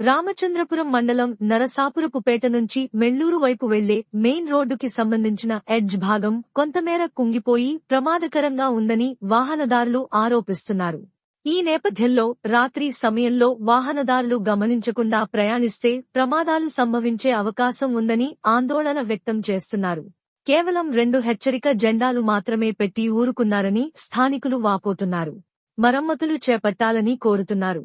రామచంద్రపురం మండలం నరసాపురపుపేట నుంచి మెళ్లూరు వైపు వెళ్లే మెయిన్ రోడ్డుకి సంబంధించిన ఎడ్జ్ భాగం కొంతమేర కుంగిపోయి ప్రమాదకరంగా ఉందని వాహనదారులు ఆరోపిస్తున్నారు. ఈ నేపథ్యంలో రాత్రి సమయంలో వాహనదారులు గమనించకుండా ప్రయాణిస్తే ప్రమాదాలు సంభవించే అవకాశం ఉందని ఆందోళన వ్యక్తం చేస్తున్నారు. కేవలం 2 హెచ్చరిక జెండాలు మాత్రమే పెట్టి ఊరుకున్నారని స్థానికులు వాపోతున్నారు. మరమ్మతులు చేపట్టాలని కోరుతున్నారు.